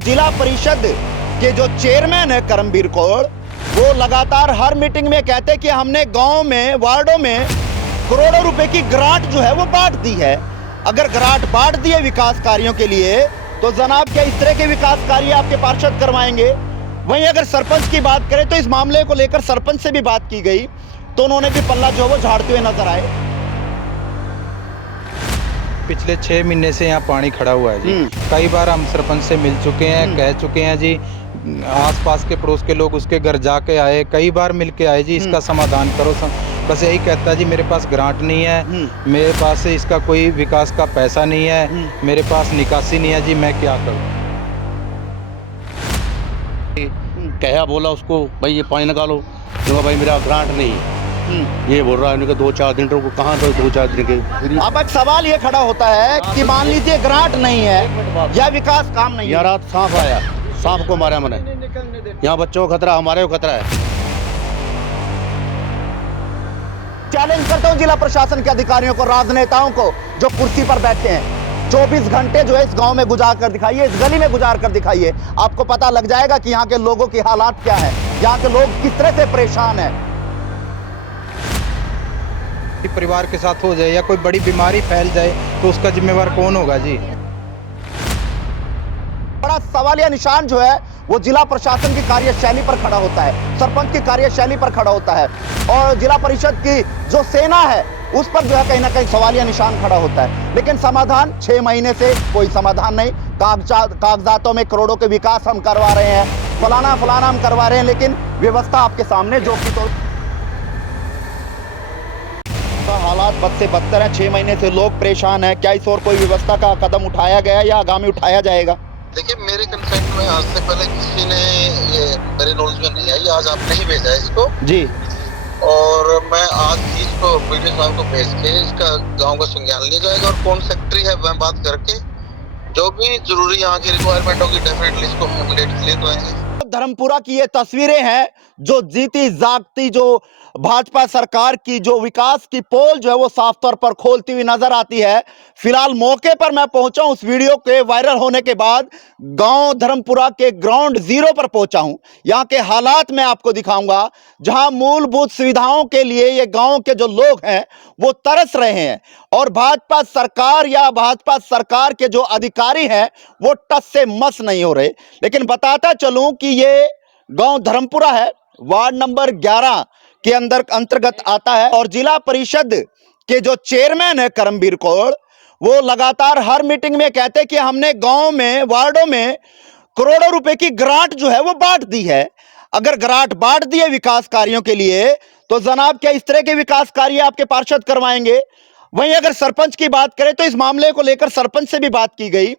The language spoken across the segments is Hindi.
जिला परिषद के जो चेयरमैन है करमबीर कौर, वो लगातार हर मीटिंग में कहते हैं कि हमने गांव में, वार्डों में करोड़ों रुपए की ग्रांट जो है वो बांट दी है। अगर ग्रांट बांट दी है विकास कार्यों के लिए, तो जनाब क्या इस तरह के विकास कार्य आपके पार्षद करवाएंगे? वहीं अगर सरपंच की बात करें तो इस मामले को लेकर सरपंच से भी बात की गई, तो उन्होंने भी पल्ला जो है वो झाड़ते हुए नजर आए। पिछले 6 महीने से यहाँ पानी खड़ा हुआ है जी। कई बार हम सरपंच से मिल चुके हैं, कह चुके हैं जी, आसपास के पड़ोस के लोग उसके घर जाके आए, कई बार मिल के आए जी, इसका समाधान करो। बस यही कहता है जी, मेरे पास ग्रांट नहीं है, मेरे पास इसका कोई विकास का पैसा नहीं है, मेरे पास निकासी नहीं है जी, मैं क्या करूँ। कहा बोला उसको भाई ये पानी निकालो, तो भाई मेरा ग्रांट नहीं, ये बोल रहा है उनके 2-4 दिन रुको। कहाँ तो 2-4 दिन के। अब एक सवाल ये खड़ा होता है कि मान लीजिए ग्रांट नहीं है या विकास काम नहीं है। यहाँ रात सांप आया, सांप को मारा मैंने। यहाँ बच्चों को खतरा, हमारे को खतरा है। चैलेंज करता हूँ जिला प्रशासन के अधिकारियों को, राजनेताओं को जो कुर्सी पर बैठे हैं, 24 घंटे जो है इस गांव में गुजार कर दिखाइए, इस गली में गुजार कर दिखाइए। आपको पता लग जाएगा कि यहाँ के लोगों की हालात क्या है, यहाँ के लोग किस तरह से परेशान है। परिवार के साथ हो जाए या कोई बड़ी बीमारी फैल जाए तो उसका जिम्मेवार कौन होगा जी? बड़ा सवालिया निशान जो है वो जिला प्रशासन की कार्यशैली पर खड़ा होता है, सरपंच की कार्यशैली पर खड़ा होता है, और जिला परिषद की जो सेना है उस पर जो है कहीं ना कहीं सवालिया निशान खड़ा होता है। लेकिन समाधान 6 महीने से कोई समाधान नहीं। कागजातों में करोड़ों के विकास हम करवा रहे हैं, फलाना फलाना हम करवा रहे हैं, लेकिन व्यवस्था आपके सामने जो कि तो हालात बद से बदतर है। 6 महीने से लोग परेशान हैं। क्या इस और कोई व्यवस्था का कदम उठाया गया या आगामी उठाया जाएगा? देखिए, मेरे कंसेंट में आज से पहले किसी ने, ये मेरे नॉलेज में नहीं आई, आज आपने ही भेजा है इसको जी, और मैं आज ही इसको वीडियो साहब को भेज के इसका गांव का संज्ञान लिया जाएगा, और कौन सेक्रेटरी है वह बात करके जो भी जरूरी यहाँ की रिक्वायरमेंट होगी डेफिनेटली इसको हम लेट लेते आएंगे। धर्मपुरा की ये तस्वीरें हैं जो जीती जागती, जो भाजपा सरकार की जो विकास की पोल जो है वो साफ तौर पर खोलती हुई नजर आती है। फिलहाल मौके पर मैं पहुंचा हूं, उस वीडियो के वायरल होने के बाद गांव धर्मपुरा के ग्राउंड जीरो पर पहुंचा हूं। यहां के हालात मैं आपको दिखाऊंगा, जहां मूलभूत सुविधाओं के लिए ये गांव के जो लोग हैं वो तरस रहे हैं, और भाजपा सरकार या भाजपा सरकार के जो अधिकारी हैं वो टस से मस नहीं हो रहे। लेकिन बताता चलूं कि ये गांव धर्मपुरा है, वार्ड नंबर 11 के अंतर्गत आता है, और जिला परिषद के जो चेयरमैन है करमबीर कौर, वो लगातार हर मीटिंग में कहते हैं कि हमने गांव में, वार्डों में करोड़ों रुपए की ग्रांट जो है वो बांट दी है। अगर ग्रांट बांट दी है विकास कार्यों के लिए, तो जनाब क्या इस तरह के विकास कार्य आपके पार्षद करवाएंगे? वहीं अगर सरपंच की बात करें तो इस मामले को लेकर सरपंच से भी बात की गई,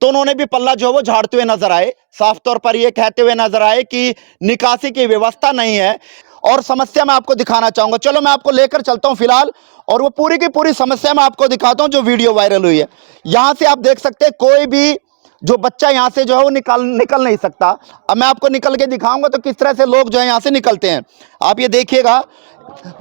तो उन्होंने भी पल्ला जो है वो झाड़ते हुए नजर आए। साफ तौर पर ये कहते हुए नजर आए कि निकासी की व्यवस्था नहीं है, और समस्या मैं आपको दिखाना चाहूंगा। चलो मैं आपको लेकर चलता हूं फिलहाल, और वो पूरी की पूरी समस्या मैं आपको दिखाता हूं जो वीडियो वायरल हुई है। यहां से आप देख सकते हैं कोई भी जो बच्चा यहां से जो है वो निकल नहीं सकता। अब मैं आपको निकल के दिखाऊंगा तो किस तरह से लोग जो है यहां से निकलते हैं। आप ये देखिएगा,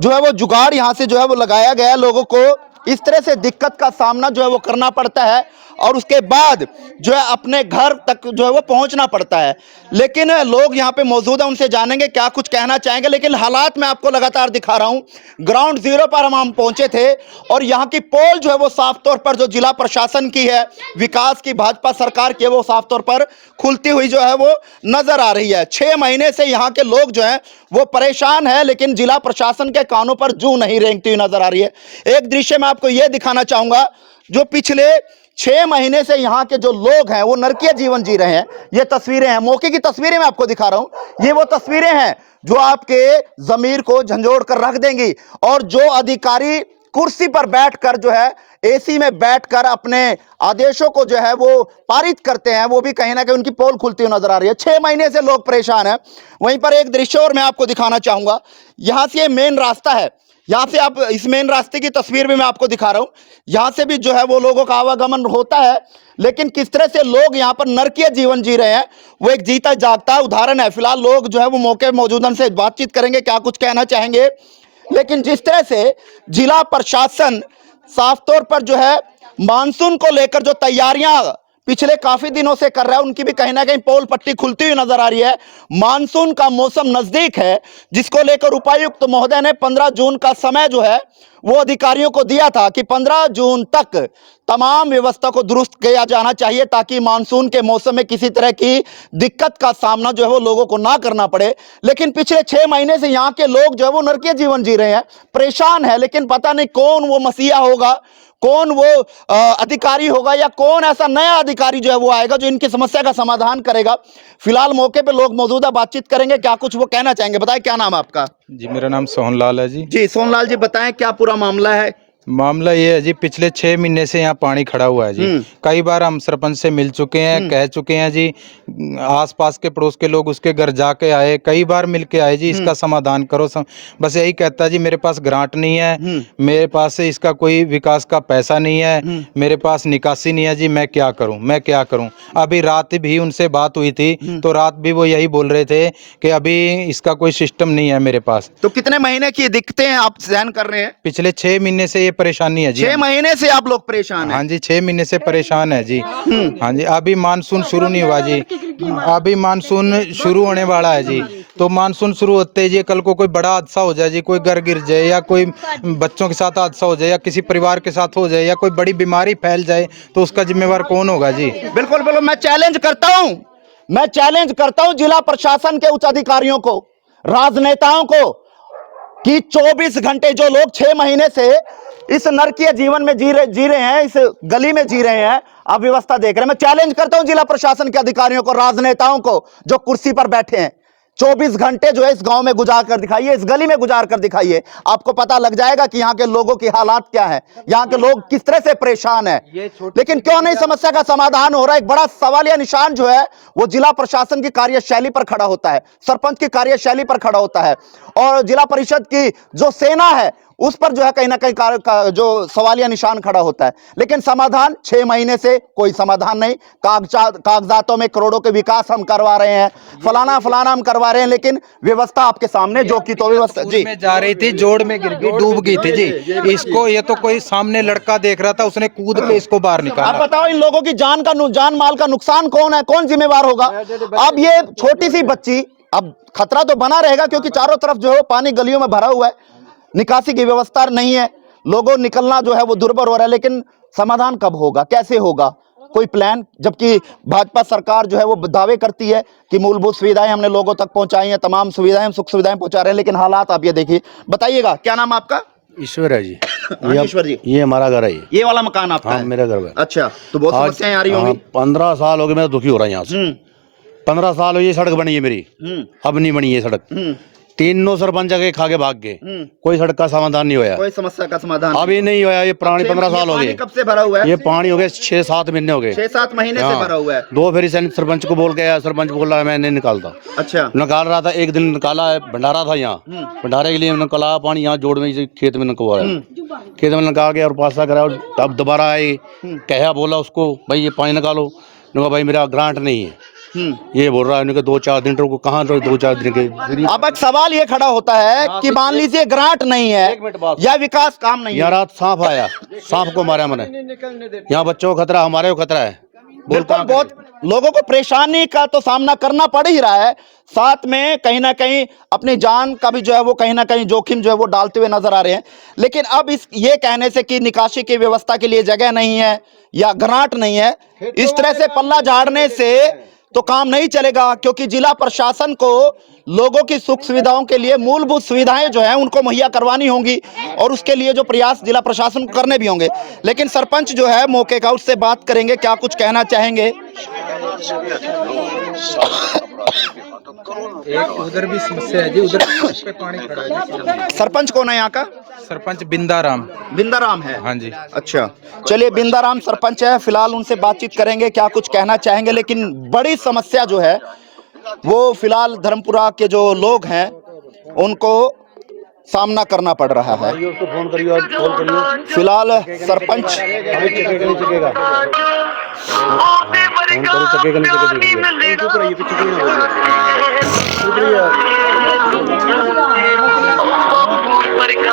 जो है वो जुगाड़ यहां से जो है वो लगाया गया है, लोगों को इस तरह से दिक्कत का सामना जो है वो करना पड़ता है, और उसके बाद जो है अपने घर तक जो है वो पहुंचना पड़ता है। लेकिन लोग यहाँ पे मौजूद हैं, उनसे जानेंगे क्या कुछ कहना चाहेंगे। लेकिन हालात मैं आपको लगातार दिखा रहा हूं। ग्राउंड जीरो पर हम पहुंचे थे, और यहाँ की पोल जो है वो साफ तौर पर जो जिला प्रशासन की है, विकास की भाजपा सरकार की है, वो साफ तौर पर खुलती हुई जो है वो नजर आ रही है। 6 महीने से यहाँ के लोग जो है वो परेशान है, लेकिन जिला प्रशासन के कानों पर जूं नहीं रेंगती हुई नजर आ रही है। एक दृश्य मैं आपको यह दिखाना चाहूंगा, जो पिछले 6 महीने से यहाँ के जो लोग हैं वो नरकीय जीवन जी रहे हैं। ये तस्वीरें हैं, मौके की तस्वीरें मैं आपको दिखा रहा हूं। ये वो तस्वीरें हैं जो आपके जमीर को झंझोड़ कर रख देंगी, और जो अधिकारी कुर्सी पर बैठकर जो है एसी में बैठकर अपने आदेशों को जो है वो पारित करते हैं, वो भी कहीं ना कहीं उनकी पोल खुलती हुई नजर आ रही है। 6 महीने से लोग परेशान हैं। वहीं पर एक दृश्य और मैं आपको दिखाना चाहूंगा। यहां से मेन रास्ता है, यहां से आप इस मेन रास्ते की तस्वीर भी मैं आपको दिखा रहा हूं। यहां से भी जो है वो लोगों का आवागमन होता है, लेकिन किस तरह से लोग यहां पर नरकीय जीवन जी रहे हैं वो एक जीता जागता उदाहरण है। फिलहाल लोग जो है वो मौके मौजूदन से बातचीत करेंगे, क्या कुछ कहना चाहेंगे। लेकिन जिस तरह से जिला प्रशासन साफ तौर पर जो है मानसून को लेकर जो तैयारियां पिछले काफी दिनों से कर रहा है, उनकी भी कहीं ना कहीं पोल पट्टी खुलती हुई नजर आ रही है। मानसून का मौसम नजदीक है, जिसको लेकर उपायुक्त महोदय ने 15 जून का समय जो है वो अधिकारियों को दिया था कि 15 जून तक तमाम व्यवस्था को दुरुस्त किया जाना चाहिए, ताकि मानसून के मौसम में किसी तरह की दिक्कत का सामना जो है वो लोगों को ना करना पड़े। लेकिन पिछले 6 महीने से यहाँ के लोग जो है वो नरकीय जीवन जी रहे हैं, परेशान है। लेकिन पता नहीं कौन वो मसीहा होगा, कौन वो अधिकारी होगा, या कौन ऐसा नया अधिकारी जो है वो आएगा जो इनकी समस्या का समाधान करेगा। फिलहाल मौके पे लोग मौजूद है, बातचीत करेंगे, क्या कुछ वो कहना चाहेंगे। बताएं, क्या नाम है आपका? जी मेरा नाम सोहनलाल है जी। जी सोहनलाल जी, बताएं क्या पूरा मामला है? मामला ये है जी, पिछले 6 महीने से यहाँ पानी खड़ा हुआ है जी। कई बार हम सरपंच से मिल चुके हैं, कह चुके हैं जी, आसपास के पड़ोस के लोग उसके घर जाके आए, कई बार मिल के आए जी, इसका समाधान करो। बस यही कहता है जी, मेरे पास ग्रांट नहीं है, मेरे पास से इसका कोई विकास का पैसा नहीं है, मेरे पास निकासी नहीं है जी, मैं क्या करूं, मैं क्या करूं। अभी रात भी उनसे बात हुई थी, तो रात भी वो यही बोल रहे थे कि अभी इसका कोई सिस्टम नहीं है मेरे पास। तो कितने महीने की दिक्कतें आप सहन कर रहे हैं? पिछले 6 महीने से परेशानी है जी। 6 महीने से आप लोग परेशान हैं? हाँ जी, 6 महीने से परेशान है जी। हाँ जी, अभी मानसून शुरू नहीं हुआ जी, अभी मानसून शुरू होने वाला है जी। तो मानसून शुरू होते जी, कल को कोई बड़ा हादसा हो जाए जी, कोई घर गिर जाए, या कोई बच्चों के साथ हादसा हो जाए, या किसी परिवार के साथ हो जाए, या कोई बड़ी बीमारी फैल जाए, तो उसका जिम्मेवार कौन होगा जी? बिल्कुल बिल्कुल, मैं चैलेंज करता हूं जिला प्रशासन के उच्च अधिकारियों को, राजनेताओं को, कि 24 घंटे जो लोग 6 महीने से इस नरकीय जीवन में जी रहे हैं, इस गली में जी रहे हैं, आप व्यवस्था देख रहे हैं। मैं चैलेंज करता हूं जिला प्रशासन के अधिकारियों को, राजनेताओं को जो कुर्सी पर बैठे हैं, 24 घंटे जो है इस गांव में गुजार कर दिखाइए, इस गली में गुजार कर दिखाइए। आपको पता लग जाएगा कि यहाँ के लोगों की हालात क्या है, यहाँ के लोग किस तरह से परेशान है। लेकिन क्यों नहीं समस्या का समाधान हो रहा है? एक बड़ा सवालिया निशान जो है वो जिला प्रशासन की कार्यशैली पर खड़ा होता है, सरपंच की कार्यशैली पर खड़ा होता है, और जिला परिषद की जो सेना है उस पर जो है कहीं ना कहीं जो सवालिया निशान खड़ा होता है। लेकिन समाधान 6 महीने से कोई समाधान नहीं। कागजातों में करोड़ों के विकास हम करवा रहे हैं, फलाना हम करवा रहे हैं, लेकिन व्यवस्था आपके सामने जो कि तो व्यवस्था जी में जा रही थी, जोड़ में गिर गई, डूब गई थी जी। इसको ये तो कोई सामने लड़का देख रहा था, उसने कूद के इसको बाहर निकाला। आप बताओ, इन लोगों की जान माल का नुकसान कौन है, कौन जिम्मेवार होगा? अब ये छोटी सी बच्ची, अब खतरा तो बना रहेगा क्योंकि चारों तरफ जो है पानी गलियों में भरा हुआ है, निकासी की व्यवस्था नहीं है, लोगों निकलना जो है वो दुर्भर हो रहा है। लेकिन समाधान कब होगा, कैसे होगा, कोई प्लान? जबकि भाजपा सरकार जो है वो दावे करती है कि मूलभूत सुविधाएं हमने लोगों तक पहुंचाई हैं, तमाम सुविधाएं, सुख सुविधाएं पहुंचा रहे हैं, लेकिन हालात आप ये देखिए। बताइएगा, क्या नाम आपका? ईश्वर है जी। ईश्वर जी, ये हमारा घर है, ये वाला मकान आपका है? मेरा घर है। अच्छा, तो बहुत समस्याएं आ रही होंगी। 15 साल हो गए मैं दुखी हो रहा हूँ यहाँ से। 15 साल हो ये सड़क बनी है मेरी, अब नहीं बनी है सड़क। तीनों सरपंच के खा के भाग गए, कोई सड़क का समाधान नहीं होया, कोई समस्या का समाधान अभी नहीं होया। ये पुरानी 15 साल हो गए। कब से भरा हुआ है ये पानी हो गया 6-7 महीने हो गए, 6-7 महीने से भरा हुआ है। 2 फेरी सरपंच को बोल गया, सरपंच बोल रहा है मैं नहीं निकालता। अच्छा, निकाल रहा था, एक दिन निकाला है, भंडारा था यहाँ, भंडारे के लिए निकाला पानी, यहाँ जोड़ में खेत में निकलवाया, खेत में निकाल के और पासा करा, और तब दोबारा आए, कहा बोला उसको भाई ये पानी निकालो, भाई मेरा ग्रांट नहीं है, ये बोल रहा है 2-4 दिन रुको, कहाँ 2-4 दिन के। अब एक सवाल ये खड़ा होता है कि मान लीजिए ग्रांट नहीं है या विकास काम नहीं है। यहाँ रात सांप आया, सांप को मारा मैंने, यहाँ बच्चों को खतरा, हमारे को खतरा है। बिल्कुल, बहुत लोगों को परेशानी का तो सामना करना पड़ ही रहा है, साथ में कहीं ना कहीं अपनी जान का भी जो है वो कहीं ना कहीं जोखिम जो है वो डालते हुए नजर आ रहे हैं। लेकिन अब ये कहने से कि निकासी की व्यवस्था के लिए जगह नहीं है या ग्रांट नहीं है, इस तरह से पल्ला झाड़ने से तो काम नहीं चलेगा, क्योंकि जिला प्रशासन को लोगों की सुख सुविधाओं के लिए मूलभूत सुविधाएं जो है उनको मुहैया करवानी होंगी, और उसके लिए जो प्रयास जिला प्रशासन को करने भी होंगे। लेकिन सरपंच जो है मौके का, उससे बात करेंगे, क्या कुछ कहना चाहेंगे। एक उधर भी समस्या है जी, उधर पे पानी खड़ा है। सरपंच कौन है यहाँ का? सरपंच बिंदाराम है। हाँ जी। अच्छा, चलिए, बिंदाराम सरपंच है, फिलहाल उनसे बातचीत करेंगे, क्या कुछ कहना चाहेंगे। लेकिन बड़ी समस्या जो है वो फिलहाल धर्मपुरा के जो लोग हैं उनको सामना करना पड़ रहा है। फिलहाल सरपंच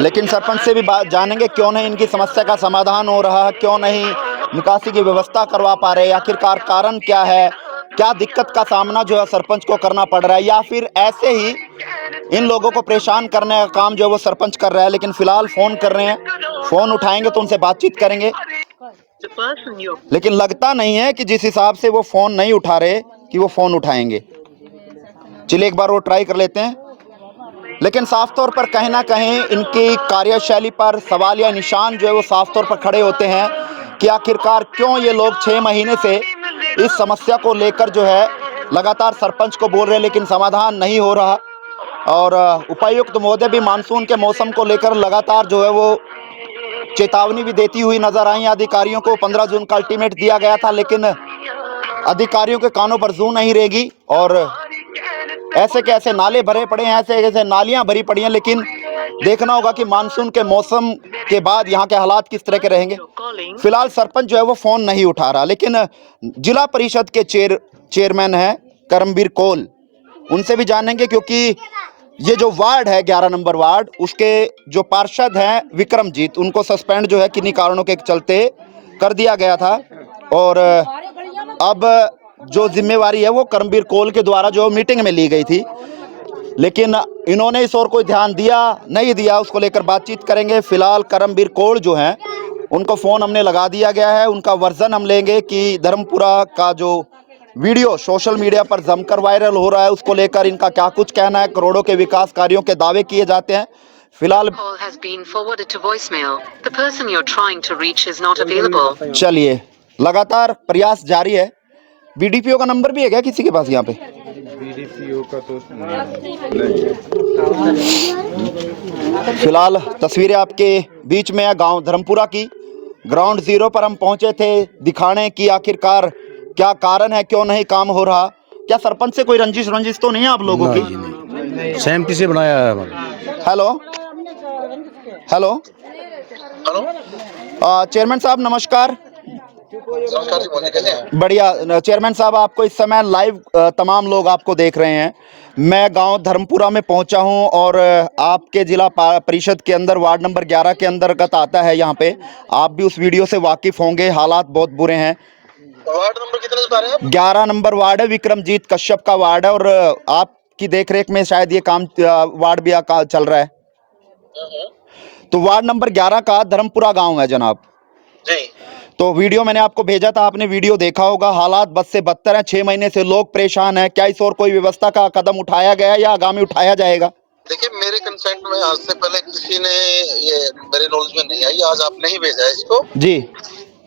लेकिन सरपंच से भी बात जानेंगे, क्यों नहीं इनकी समस्या का समाधान हो रहा है, क्यों नहीं निकासी की व्यवस्था करवा पा रहे। आखिरकार कारण क्या है, क्या दिक्कत का सामना जो है सरपंच को करना पड़ रहा है, या फिर ऐसे ही इन लोगों को परेशान करने का काम जो है वो सरपंच कर रहा है। लेकिन फिलहाल फोन कर रहे हैं, फोन उठाएंगे तो उनसे बातचीत करेंगे, लेकिन लगता नहीं है कि जिस हिसाब से वो फोन नहीं उठा रहे कि वो फोन उठाएंगे। चलिए एक बार वो ट्राई कर लेते हैं। लेकिन साफ तौर पर कहीं ना कहीं इनकी कार्यशैली पर सवालिया निशान जो है वो साफ तौर पर खड़े होते हैं कि आखिरकार क्यों ये लोग 6 महीने से इस समस्या को लेकर जो है लगातार सरपंच को बोल रहे हैं, लेकिन समाधान नहीं हो रहा। और उपायुक्त महोदय भी मानसून के मौसम को लेकर लगातार जो है वो चेतावनी भी देती हुई नजर आई। अधिकारियों को 15 जून का अल्टीमेट दिया गया था, लेकिन अधिकारियों के कानों पर जू नहीं रहेगी। और ऐसे के ऐसे नाले भरे पड़े हैं, ऐसे कैसे नालियां भरी पड़ी हैं, लेकिन देखना होगा कि मानसून के मौसम के बाद यहाँ के हालात किस तरह के रहेंगे। फिलहाल सरपंच जो है वो फोन नहीं उठा रहा, लेकिन जिला परिषद के चेयरमैन हैं करमबीर कौल, उनसे भी जानेंगे, क्योंकि ये जो वार्ड है 11 नंबर वार्ड, उसके जो पार्षद हैं विक्रमजीत, उनको सस्पेंड जो है किन्हीं कारणों के चलते कर दिया गया था। और अब जो जिम्मेवारी है वो करमबीर कौल के द्वारा जो मीटिंग में ली गई थी, लेकिन इन्होंने इस ओर कोई ध्यान दिया नहीं दिया, उसको लेकर बातचीत करेंगे। फिलहाल करमबीर कौल जो हैं उनको फ़ोन हमने लगा दिया गया है, उनका वर्जन हम लेंगे कि धर्मपुरा का जो वीडियो सोशल मीडिया पर जमकर वायरल हो रहा है उसको लेकर इनका क्या कुछ कहना है। करोड़ों के विकास कार्यों के दावे किए जाते हैं। फिलहाल चलिए लगातार प्रयास जारी है। बीडीपीओ का नंबर भी है क्या किसी के पास यहाँ पे? बीडीपीओ का तो फिलहाल तस्वीरें आपके बीच में है गांव धर्मपुरा की। ग्राउंड जीरो पर हम पहुंचे थे दिखाने की आखिरकार क्या कारण है, क्यों नहीं काम हो रहा। क्या सरपंच से कोई रंजिश तो नहीं है आप लोगों की? सहमति से बनाया है। हेलो हेलो हेलो चेयरमैन साहब नमस्कार। नमस्कार जी, बोलिए कैसे हैं? बढ़िया चेयरमैन साहब, आपको इस समय लाइव तमाम लोग आपको देख रहे हैं। मैं गांव धर्मपुरा में पहुंचा हूं और आपके जिला परिषद के अंदर वार्ड नंबर 11 के अंतर्गत आता है यहाँ पे। आप भी उस वीडियो से वाकिफ होंगे, हालात बहुत बुरे हैं। वार्ड नंबर कितने बता रहे हैं आप? 11 नंबर वार्ड है, विक्रमजीत कश्यप का वार्ड है, और आपकी देखरेख में शायद ये काम वार्ड भी चल रहा है। तो वार्ड नंबर 11 का धर्मपुरा गाँव है जनाब जी। तो वीडियो मैंने आपको भेजा था, आपने वीडियो देखा होगा। हालात बद से बदतर हैं, 6 महीने से लोग परेशान हैं। क्या इस और कोई व्यवस्था का कदम उठाया गया या आगामी उठाया जाएगा? देखिए, मेरे कंसेंट में आज से पहले किसी ने ये मेरे नॉलेज में नहीं आई, आज आपने ही भेजा है इसको जी।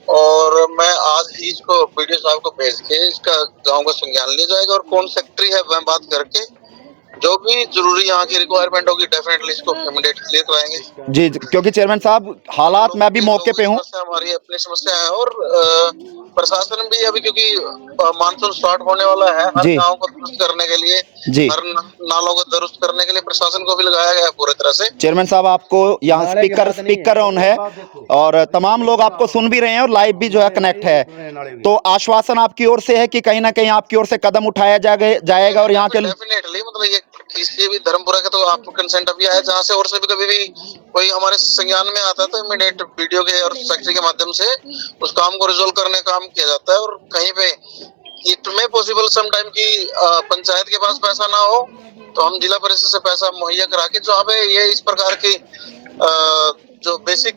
और मैं आज ही इसको वीडियो साहब को भेज के इसका गांव का संज्ञान लिया जाएगा और कौन सेक्रेटरी है वह बात करके जो भी जरूरी यहाँ की रिक्वायरमेंट होगी डेफिनेटली इसको इमीडिएट क्लियर कराएंगे। जी, क्योंकि चेयरमैन साहब हालात मैं भी मौके पे हूँ। हमारी अपनी समस्या है और प्रशासन भी अभी क्योंकि मानसून स्टार्ट होने वाला है, हर गांव को दुरुस्त करने के लिए, हर नालों को दुरुस्त करने के लिए प्रशासन को भी लगाया गया है पूरी तरह से। चेयरमैन साहब आपको यहाँ स्पीकर ऑन है और तमाम लोग आपको सुन भी रहे हैं और लाइव भी जो है कनेक्ट है। तो आश्वासन आपकी ओर से है कि कहीं ना कहीं आपकी ओर से कदम उठाया जाएगा और यहाँ के डेफिनेटली, मतलब ये किसी भी धर्मपुरा का तो आपको कंसेंट अभी आया, जहाँ से और से भी कभी भी कोई हमारे संज्ञान में आता है तो इमीडिएट वीडियो के और सेक्रेटरी के माध्यम से उस काम को रिजोल्व करने का काम किया जाता है। और कहीं पे इट में पॉसिबल सम टाइम की पंचायत के पास पैसा ना हो तो हम जिला परिषद से पैसा मुहैया करा के जहाँ पे ये इस प्रकार की जो बेसिक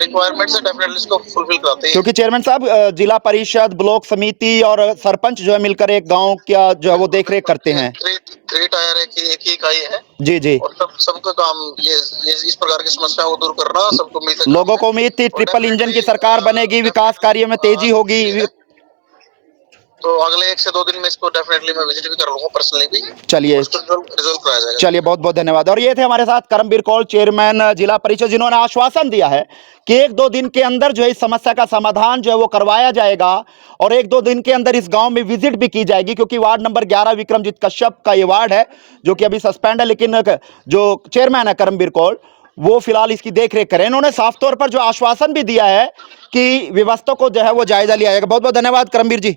रिक्वायरमेंट्स है डेफिनेटली इसको फुलफिल कराते हैं। क्योंकि चेयरमैन साहब जिला परिषद, ब्लॉक समिति और सरपंच जो है मिलकर एक गांव क्या जो है वो देखरेख करते हैं। 3 टायर एक ही इकाई है जी जी, और सबका काम ये इस प्रकार की समस्याओं को दूर करना सबको उम्मीद है। लोगों को उम्मीद थी ट्रिपल इंजन की सरकार बनेगी, विकास कार्य में तेजी होगी। तो अगले 1 से 2 दिन में इसको डेफिनेटली मैं विजिट भी कर लूंगा पर्सनली भी। चलिए रिजल्ट कराया जाएगा। चलिए बहुत बहुत धन्यवाद। और ये थे हमारे साथ करमबीर कौल, चेयरमैन जिला परिषद, जिन्होंने आश्वासन दिया है कि 1-2 दिन के अंदर जो है इस समस्या का समाधान जो है वो करवाया जाएगा और 1-2 दिन के अंदर इस गांव में विजिट भी की जाएगी। क्योंकि वार्ड नंबर 11 विक्रमजीत कश्यप का ये वार्ड है जो कि अभी सस्पेंड है, लेकिन जो चेयरमैन है करमबीर कौल वो फिलहाल इसकी देखरेख करें। इन्होंने साफ तौर पर जो आश्वासन भी दिया है कि व्यवस्था को जो है वो जायजा लिया जाएगा। बहुत बहुत धन्यवाद करमबीर जी।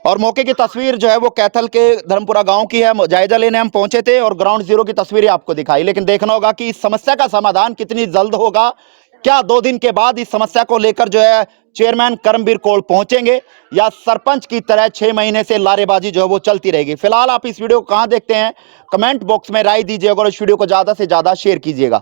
और मौके की तस्वीर जो है वो कैथल के धर्मपुरा गांव की है। जायजा लेने हम पहुंचे थे और ग्राउंड जीरो की तस्वीरें आपको दिखाई, लेकिन देखना होगा कि इस समस्या का समाधान कितनी जल्द होगा। क्या 2 दिन के बाद इस समस्या को लेकर जो है चेयरमैन करमबीर कौर पहुंचेंगे या सरपंच की तरह 6 महीने से लारेबाजी जो है वो चलती रहेगी? फिलहाल आप इस वीडियो को कहां देखते हैं, कमेंट बॉक्स में राय दीजिएगा और इस वीडियो को ज्यादा से ज्यादा शेयर कीजिएगा।